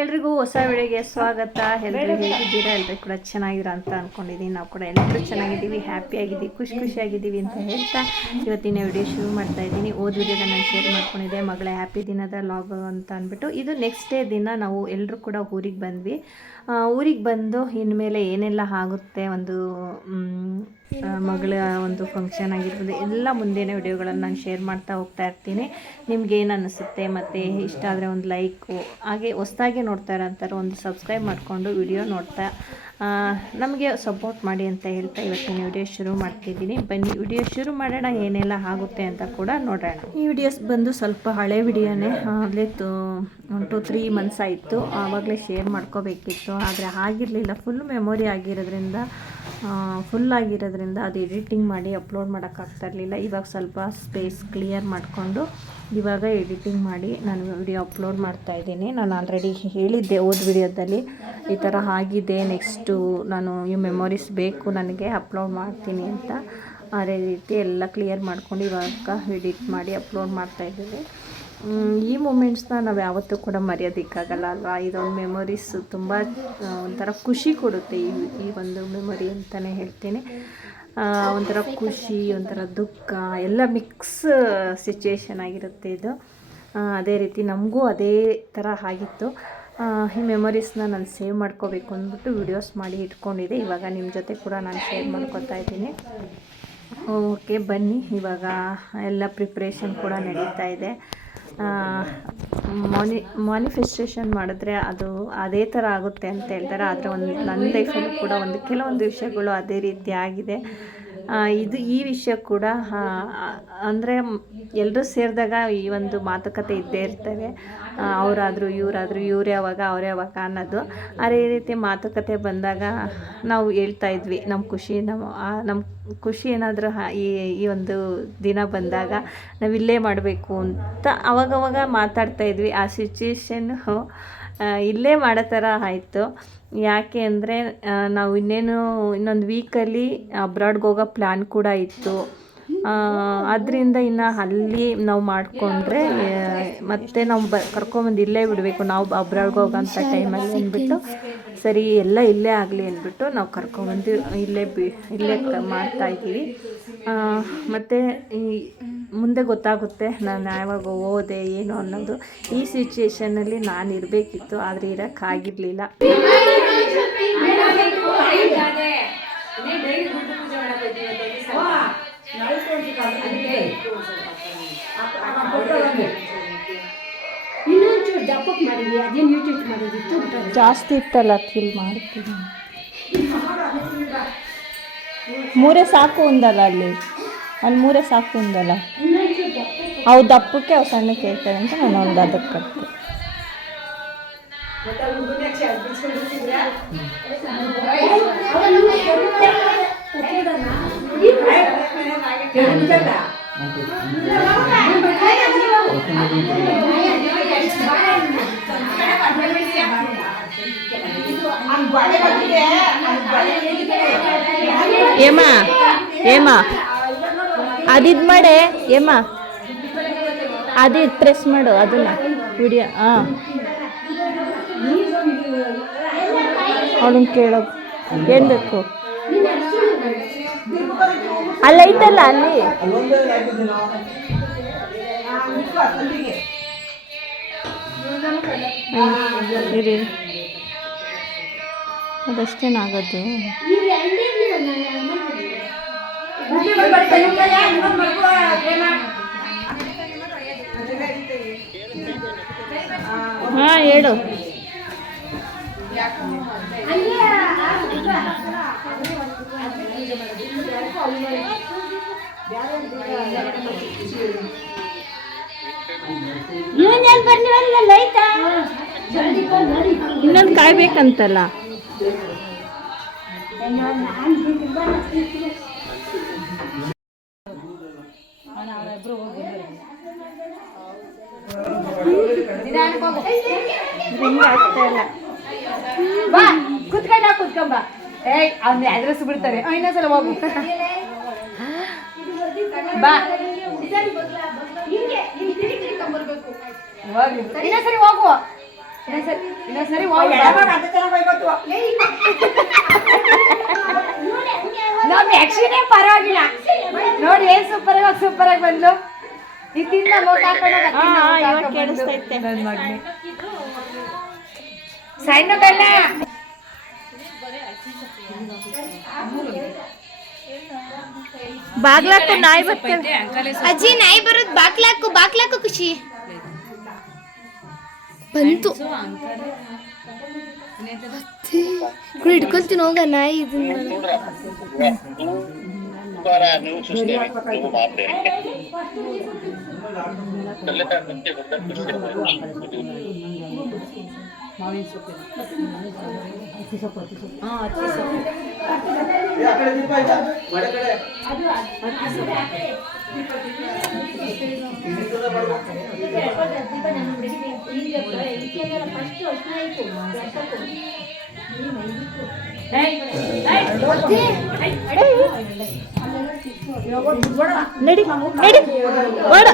ಎಲ್ರಿಗೂ ಹೊಸ ವಿಡಿಯೋಗೆ ಸ್ವಾಗತ. ಎಲ್ಲರೂ ಹೇಗಿದ್ದೀರಾ? ಎಲ್ಲರೂ ಕೂಡ ಚೆನ್ನಾಗಿರ ಅಂತ ಅಂದ್ಕೊಂಡಿದ್ದೀನಿ. ನಾವು ಕೂಡ ಎಲ್ಲರೂ ಚೆನ್ನಾಗಿದ್ದೀವಿ, ಹ್ಯಾಪಿಯಾಗಿದ್ದೀವಿ, ಖುಷಿಯಾಗಿದ್ದೀವಿ ಅಂತ ಹೇಳ್ತಾ ಇವತ್ತಿನ ವಿಡಿಯೋ ಶುರು ಮಾಡ್ತಾ ಇದ್ದೀನಿ. ವಿಡಿಯೋದ ನಾನು ಶೇರ್ ಮಾಡ್ಕೊಂಡಿದ್ದೆ, ಮಗಳ ಹ್ಯಾಪಿ ದಿನದ ಲಾಗ್ ಅಂತ ಅಂದ್ಬಿಟ್ಟು. ಇದು ನೆಕ್ಸ್ಟ್ ಡೇ ದಿನ ನಾವು ಎಲ್ಲರೂ ಕೂಡ ಊರಿಗೆ ಬಂದ್ವಿ. ಊರಿಗೆ ಬಂದು ಇನ್ಮೇಲೆ ಏನೆಲ್ಲ ಆಗುತ್ತೆ, ಒಂದು ಮಗಳ ಒಂದು ಫಂಕ್ಷನ್ ಆಗಿರ್ಬೋದು, ಎಲ್ಲ ಮುಂದಿನ ವಿಡಿಯೋಗಳನ್ನು ನಾನು ಶೇರ್ ಮಾಡ್ತಾ ಹೋಗ್ತಾ ಇರ್ತೀನಿ. ನಿಮ್ಗೇನು ಅನ್ನಿಸುತ್ತೆ ಮತ್ತು ಇಷ್ಟ ಆದರೆ ಒಂದು ಲೈಕು, ಹಾಗೆ ಹೊಸ್ದಾಗಿ ನೋಡ್ತಾ ಇರೋಂಥರ ಒಂದು ಸಬ್ಸ್ಕ್ರೈಬ್ ಮಾಡಿಕೊಂಡು ವಿಡಿಯೋ ನೋಡ್ತಾ ನಮಗೆ ಸಪೋರ್ಟ್ ಮಾಡಿ ಅಂತ ಹೇಳ್ತಾ ಇವತ್ತಿನ ವಿಡಿಯೋ ಶುರು ಮಾಡ್ತಿದ್ದೀನಿ. ಬನ್ನಿ ವಿಡಿಯೋ ಶುರು ಮಾಡೋಣ, ಏನೆಲ್ಲ ಆಗುತ್ತೆ ಅಂತ ಕೂಡ ನೋಡೋಣ. ಈ ವಿಡಿಯೋಸ್ ಬಂದು ಸ್ವಲ್ಪ ಹಳೆ ವಿಡಿಯೋನೇ, ಆಗಲೇ 2-3 ಮಂತ್ಸ್ ಆಯಿತು. ಆವಾಗಲೇ ಶೇರ್ ಮಾಡ್ಕೋಬೇಕಿತ್ತು, ಆದರೆ ಆಗಿರಲಿಲ್ಲ. ಫುಲ್ ಮೆಮೊರಿ ಆಗಿರೋದ್ರಿಂದ ಅದು ಎಡಿಟಿಂಗ್ ಮಾಡಿ ಅಪ್ಲೋಡ್ ಮಾಡೋಕ್ಕಾಗ್ತಾಯಿರಲಿಲ್ಲ. ಇವಾಗ ಸ್ವಲ್ಪ ಸ್ಪೇಸ್ ಕ್ಲಿಯರ್ ಮಾಡಿಕೊಂಡು ಇವಾಗ ಎಡಿಟಿಂಗ್ ಮಾಡಿ ನಾನು ವಿಡಿಯೋ ಅಪ್ಲೋಡ್ ಮಾಡ್ತಾಯಿದ್ದೀನಿ. ನಾನು ಆಲ್ರೆಡಿ ಹೇಳಿದ್ದೆ ವಿಡಿಯೋದಲ್ಲಿ ಈ ಥರ ಆಗಿದೆ, ನೆಕ್ಸ್ಟು ನಾನು ಈ ಮೆಮೊರೀಸ್ ಬೇಕು ನನಗೆ, ಅಪ್ಲೋಡ್ ಮಾಡ್ತೀನಿ ಅಂತ. ಅದೇ ರೀತಿ ಎಲ್ಲ ಕ್ಲಿಯರ್ ಮಾಡ್ಕೊಂಡು ಇವಾಗ ಎಡಿಟ್ ಮಾಡಿ ಅಪ್ಲೋಡ್ ಮಾಡ್ತಾಯಿದ್ದೀವಿ. ಈ ಮೂಮೆಂಟ್ಸ್ನ ನಾವು ಯಾವತ್ತೂ ಕೂಡ ಮರೆಯೋದಕ್ಕಾಗಲ್ಲ ಅಲ್ವಾ. ಇದೊಂದು ಮೆಮೊರೀಸ್ ತುಂಬ ಒಂಥರ ಖುಷಿ ಕೊಡುತ್ತೆ. ಈ ಒಂದು ಮೆಮೊರಿ ಅಂತಲೇ ಹೇಳ್ತೀನಿ. ಒಂಥರ ಖುಷಿ, ಒಂಥರ ದುಃಖ ಎಲ್ಲ ಮಿಕ್ಸ್ ಸಿಚುವೇಶನ್ ಆಗಿರುತ್ತೆ ಇದು. ಅದೇ ರೀತಿ ನಮಗೂ ಅದೇ ಥರ ಆಗಿತ್ತು. ಈ ಮೆಮೊರೀಸ್ನ ನಾನು ಸೇವ್ ಮಾಡ್ಕೋಬೇಕು ಅಂದ್ಬಿಟ್ಟು ವಿಡಿಯೋಸ್ ಮಾಡಿ ಇಟ್ಕೊಂಡಿದ್ದೆ. ಇವಾಗ ನಿಮ್ಮ ಜೊತೆ ಕೂಡ ನಾನು ಶೇರ್ ಮಾಡ್ಕೊತಾ ಇದ್ದೀನಿ. ಓಕೆ, ಬನ್ನಿ. ಇವಾಗ ಎಲ್ಲ ಪ್ರಿಪ್ರೇಷನ್ ಕೂಡ ನಡೀತಾ ಇದೆ. ಮಾನಿಫೆಸ್ಟೇಷನ್ ಮಾಡಿದ್ರೆ ಅದು ಅದೇ ಥರ ಆಗುತ್ತೆ ಅಂತ ಹೇಳ್ತಾರೆ. ಆದರೆ ನನ್ನ ಲೈಫಲ್ಲೂ ಕೂಡ ಕೆಲವೊಂದು ವಿಷಯಗಳು ಅದೇ ರೀತಿ ಆಗಿದೆ. ಈ ವಿಷಯ ಕೂಡ ಅಂದರೆ ಎಲ್ಲರೂ ಸೇರಿದಾಗ ಈ ಒಂದು ಮಾತುಕತೆ ಇದ್ದೇ ಇರ್ತವೆ. ಅವರಾದರೂ ಇವ್ರು ಯಾವಾಗ ಅವ್ರು ಯಾವಾಗ ಅನ್ನೋದು. ಅದೇ ರೀತಿ ಮಾತುಕತೆ ಬಂದಾಗ ನಾವು ಹೇಳ್ತಾ ಇದ್ವಿ, ನಮ್ಮ ಖುಷಿ ಏನಾದರೂ ಈ ಒಂದು ದಿನ ಬಂದಾಗ ನಾವಿಲ್ಲೇ ಮಾಡಬೇಕು ಅಂತ ಅವಾಗವಾಗ ಮಾತಾಡ್ತಾ ಇದ್ವಿ. ಆ ಸಿಚುವೇಶನ್ನು ಇಲ್ಲೇ ಮಾಡೋ ಥರ ಆಯಿತು. ಯಾಕೆ ಅಂದರೆ ನಾವು ಇನ್ನೊಂದು ವೀಕಲ್ಲಿ ಅಬ್ರಾಡ್ಗೆ ಹೋಗೋ ಪ್ಲ್ಯಾನ್ ಕೂಡ ಇತ್ತು. ಅದರಿಂದ ಇನ್ನು ಅಲ್ಲಿ ನಾವು ಮಾಡಿಕೊಂಡ್ರೆ ಮತ್ತೆ ನಾವು ಕರ್ಕೊಂಬಂದು ಇಲ್ಲೇ ಬಿಡಬೇಕು, ನಾವು ಅಬ್ರಾಡ್ಗೆ ಹೋಗೋಂಥ ಟೈಮಲ್ಲಿ ಅಂದ್ಬಿಟ್ಟು ಸರಿ ಎಲ್ಲ ಇಲ್ಲೇ ಆಗಲಿ ಅಂದ್ಬಿಟ್ಟು ನಾವು ಕರ್ಕೊಂಬಂದು ಇಲ್ಲೇ ಮಾಡ್ತಾಯಿದ್ದೀವಿ. ಮತ್ತು ಮುಂದೆ ಗೊತ್ತಾಗುತ್ತೆ ನಾನು ಯಾವಾಗ ಹೋದೆ ಏನು ಅನ್ನೋದು. ಈ ಸಿಚುವೇಷನಲ್ಲಿ ನಾನು ಇರಬೇಕಿತ್ತು, ಆದರೆ ಇರೋಕ್ಕಾಗಿರಲಿಲ್ಲ. ಜಾಸ್ತಿ ಇತ್ತಲ್ಲ, ಫೀಲ್ ಮಾಡ್ತೀನಿ. 3 ಸಾಕು ಒಂದಲ್ಲ, ಅಲ್ಲಿ 3 ಸಾಕು ಒಂದಲ್ಲ. ಅವು ದಪ್ಪಕ್ಕೆ ಅವು ಸಣ್ಣಕ್ಕೆ ಹೇಳ್ತಾರೆ ಅಂತ ನಾನು ಒಂದು ಅದಕ್ಕೆ ಕಟ್ತೆ. ಏಮ ಅದಿದ್ ಮಾಡೆ, ಏಮ ಅದು ಪ್ರೆಸ್ ಮಾಡು ಅದನ್ನ ವಿಡಿಯೋ. ಅವಳನ್ನ ಕೇಳೋದು ಏನು ಬೇಕು ಅಲ್ಲೈತಲ್ಲ, ಅಲ್ಲಿ ಇರಿ, ಅದಷ್ಟೇನಾಗೋದು. ಹಾಂ, ಹೇಳು. ಇನ್ನೊಂದು ಕಾಯ್ಬೇಕಂತಲ್ಲ. ಬಾ ಕುತ್ಕೊಂಬ. ಅವ್ನ ಅಡ್ರೆಸ್ ಬಿಡ್ತಾರೆ. ಇನ್ನೊಂದ್ಸಲ ಹೋಗು ಬಾ. ಇನ್ನೊಂದ್ಸರಿ ಹೋಗುವ. ಇನ್ನೊಂದ್ಸರಿ ಹೋಗಿ ನಮ್ಮ ಯಕ್ಷಿನೇ ಪರವಾಗಿಲ್ಲ ನೋಡಿ ಏನ್ ಸೂಪರ್ ಆಗಿ ಬಂದ್ಲು ಇದರಿಂದ ಇವಾಗ ಕೇಳಿಸ್ತೈತೆ. ನನ್ನ ಮಗನೇ ಸಣ್ಣ ಕಣ್ಣ ಬಾಗ್ಲಾಕು ನಾಯಿ ಬರ್ತೇವೆ. ಅಜ್ಜಿ ನಾಯಿ ಬರೋದು ಬಾಕ್ಲಾಕು ಖುಷಿ ಬಂತು. ಹಿಡ್ಕೊಂತೀನಿ ಹೋಗ ನಾಯಿ ಇದನ್ನ. ನಡಿ ನಡಿ ಓಡ.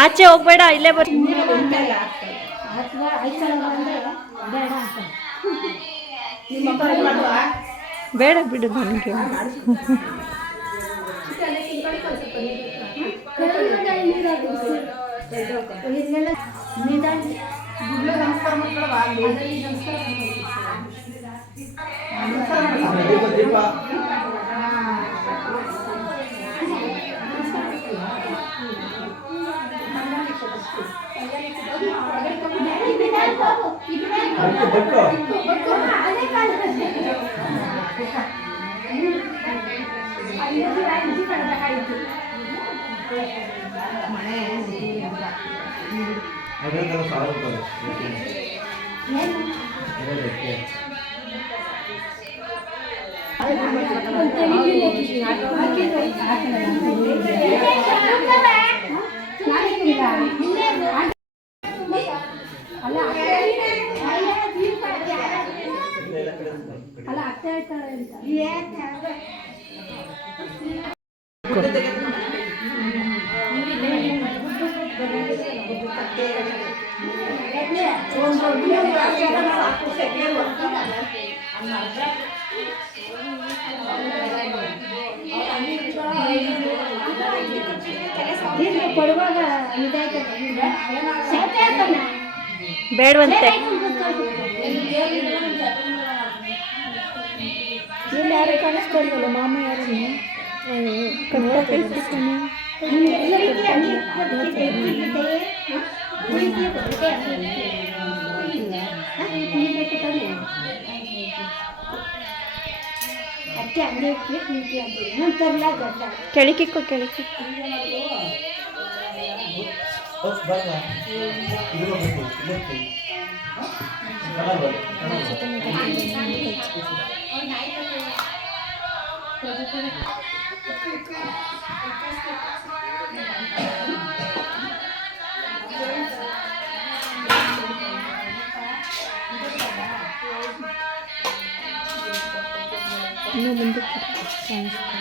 ಆಚೆ ಹೋಗ್ಬೇಡ, ಇಲ್ಲೇ ಬರ್. ಬೇಡ ಬಿಡು ನನಗೆ. ಬೇಡವಂತೆ. ಯಾರು ಕಾಣಿಸ್ತಾ ಇಲ್ವಲ್ಲ ಮಾಮ ಯಾರು ಕೆಳಕಿಕ್ಕು ಇನ್ನೂ ಮುಂದಕ್ಕೆ ಕಾಣಿಸ್ತಾ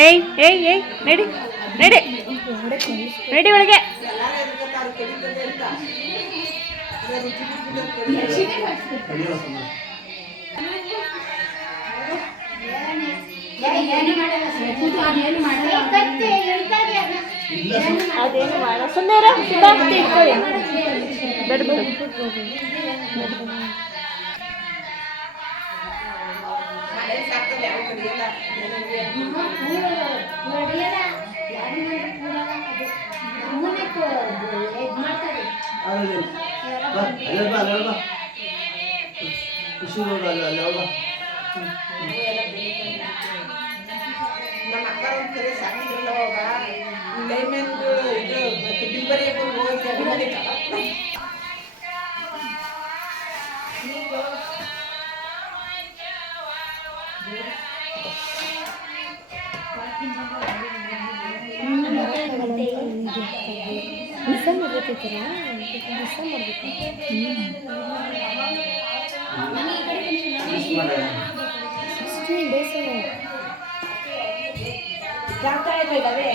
ಏಯ್ ಏಯ್ ಏಯ್ ನಡಿ ನಡಿ ನಡಿ ಒಳಗೆ ಅದೇನು ಮಾಡ ಸುಮ್ಮನೆ ಬೇಡ ಬೇಡ ನಮ್ಮ ಅಕ್ಕ ಒಂದು ಕರೆ ಸಾಕಿದ್ರಲ್ಲ ಅವಾಗ ಲೈನ್ಮೆನ್ಗಳು ಇದು ಡಿಂಬರಿ ಹೋಗಿ ಅಭಿಮಾನಿ ಮಿಸ್ ಮಾಡ್ಬೇಕೈತಲ್ಲ ಮಿಸ್ ಮಾಡ್ಬೇಕು ಬೇಸರ ಜಾತ್ರೆ ಇದ್ದಾವೆ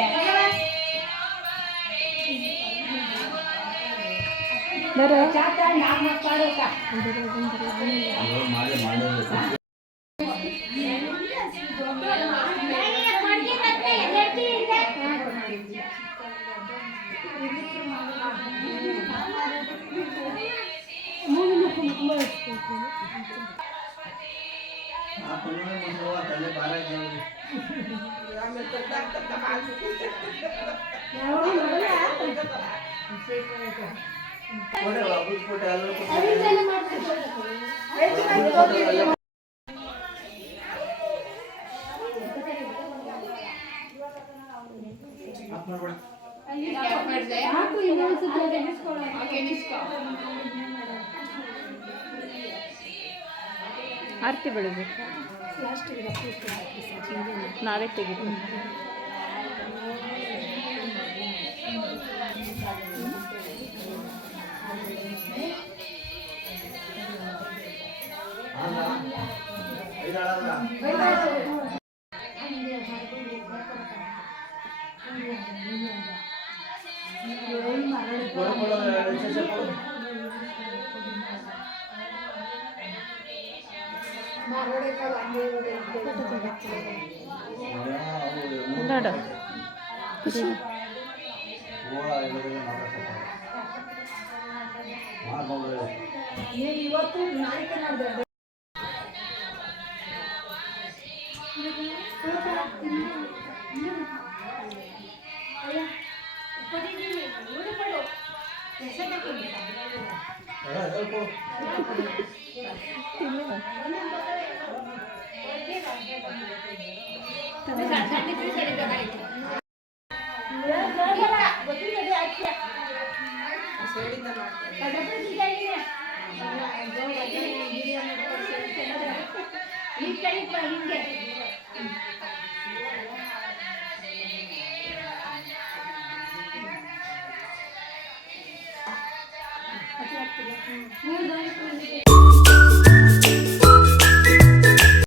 ಬರೋ ಜಾತ್ರೆ ನಾವು ಮಾಡೋಕ ಆರತಿ ಬೆಳಬೇಕು ನಾವೇ ತೆಗಿತೀವಿ ನೋಡು ಖುಷಿ ಇವತ್ತು ನಾಯಕ ಮಾಡಿದೆ ಹೇಳಿದ್ದ ಮಾಡ್ತಾರೆ. ಹಿಂಗೆ